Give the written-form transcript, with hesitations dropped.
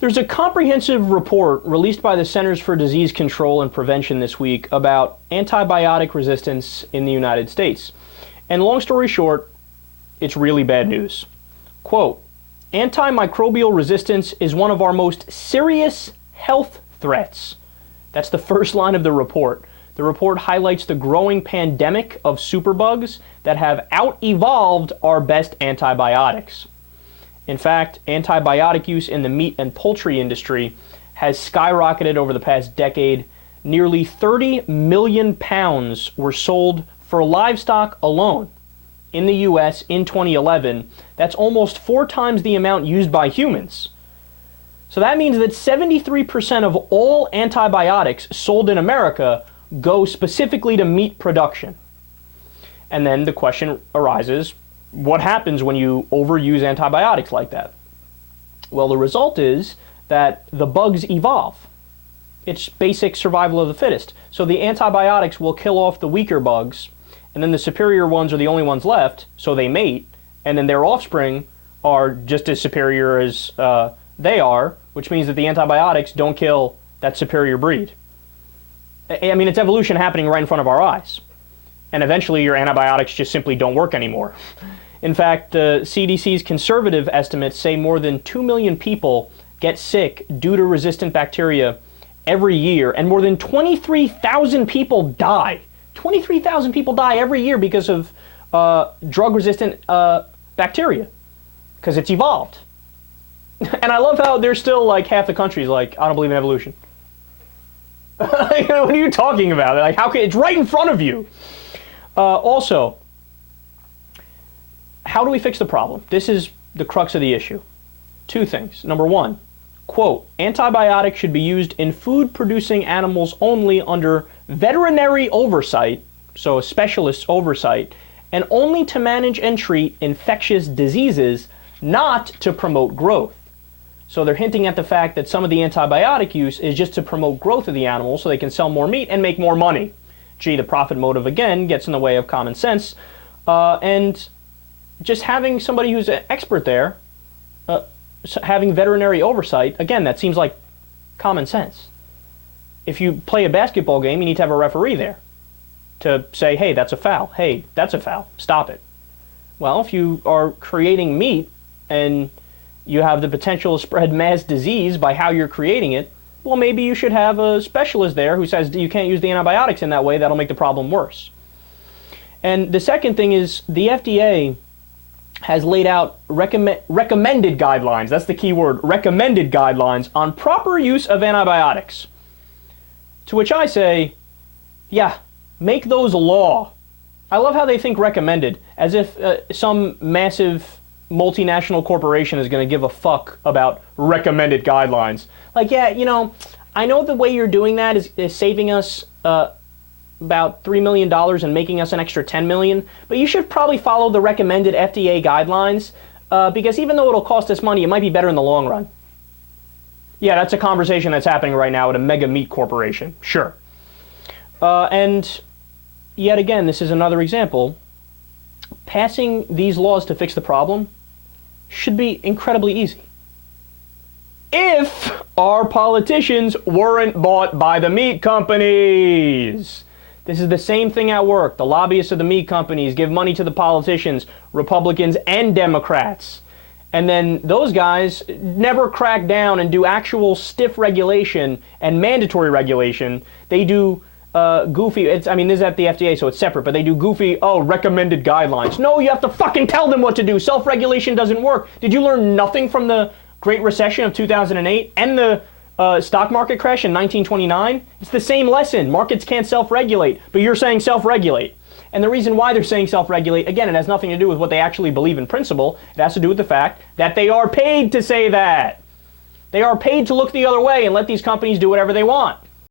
There's a comprehensive report released by the Centers for Disease Control and Prevention this week about antibiotic resistance in the United States. And long story short, it's really bad news. Quote, antimicrobial resistance is one of our most serious health threats. That's the first line of the report. The report highlights the growing pandemic of superbugs that have out-evolved our best antibiotics. In fact, antibiotic use in the meat and poultry industry has skyrocketed over the past decade. Nearly 30 million pounds were sold for livestock alone in the U.S. in 2011. That's almost 4 times the amount used by humans. So that means that 73% of all antibiotics sold in America go specifically to meat production. And then the question arises, what happens when you overuse antibiotics like that? Well, the result is that the bugs evolve. It's basic survival of the fittest. So the antibiotics will kill off the weaker bugs, and then the superior ones are the only ones left, so they mate, and then their offspring are just as superior as they are, which means that the antibiotics don't kill that superior breed. I mean, it's evolution happening right in front of our eyes. And eventually your antibiotics just simply don't work anymore. In fact, the CDC's conservative estimates say more than 2 million people get sick due to resistant bacteria every year, and more than 23,000 people die. 23,000 people die every year because of drug-resistant bacteria, because it's evolved. And I love how there's still like half the country's like, I don't believe in evolution. What are you talking about? Like, how can it's right in front of you? Also, how do we fix the problem? This is the crux of the issue. 2 things. Number 1, quote, antibiotics should be used in food-producing animals only under veterinary oversight, so a specialist's oversight, and only to manage and treat infectious diseases, not to promote growth. So they're hinting at the fact that some of the antibiotic use is just to promote growth of the animal so they can sell more meat and make more money. Gee, the profit motive again gets in the way of common sense. And just having somebody who's an expert there, having veterinary oversight, again, that seems like common sense. If you play a basketball game, you need to have a referee there to say, hey, that's a foul. Hey, that's a foul. Stop it. Well, if you are creating meat and you have the potential to spread mass disease by how you're creating it, well, maybe you should have a specialist there who says you can't use the antibiotics in that way. That'll make the problem worse. And the second thing is the FDA has laid out recommended guidelines. That's the key word, recommended guidelines on proper use of antibiotics. To which I say, yeah, make those law. I love how they think recommended, as if some massive multinational corporation is going to give a fuck about recommended guidelines. Like, yeah, you know, I know the way you're doing that is saving us about $3 million and making us an extra $10 million, but you should probably follow the recommended FDA guidelines because even though it'll cost us money, it might be better in the long run. Yeah, that's a conversation that's happening right now at a mega meat corporation, sure. And yet again, this is another example. Passing these laws to fix the problem should be incredibly easy. If our politicians weren't bought by the meat companies. This is the same thing at work. The lobbyists of the meat companies give money to the politicians, Republicans and Democrats. And then those guys never crack down and do actual stiff regulation and mandatory regulation. They do goofy, this is at the FDA, so it's separate, but they do goofy, recommended guidelines. No, you have to fucking tell them what to do. Self-regulation doesn't work. Did you learn nothing from the Great Recession of 2008 and the stock market crash in 1929? It's the same lesson. Markets can't self-regulate, but you're saying self-regulate. And the reason why they're saying self-regulate, again, it has nothing to do with what they actually believe in principle. It has to do with the fact that they are paid to say that. They are paid to look the other way and let these companies do whatever they want.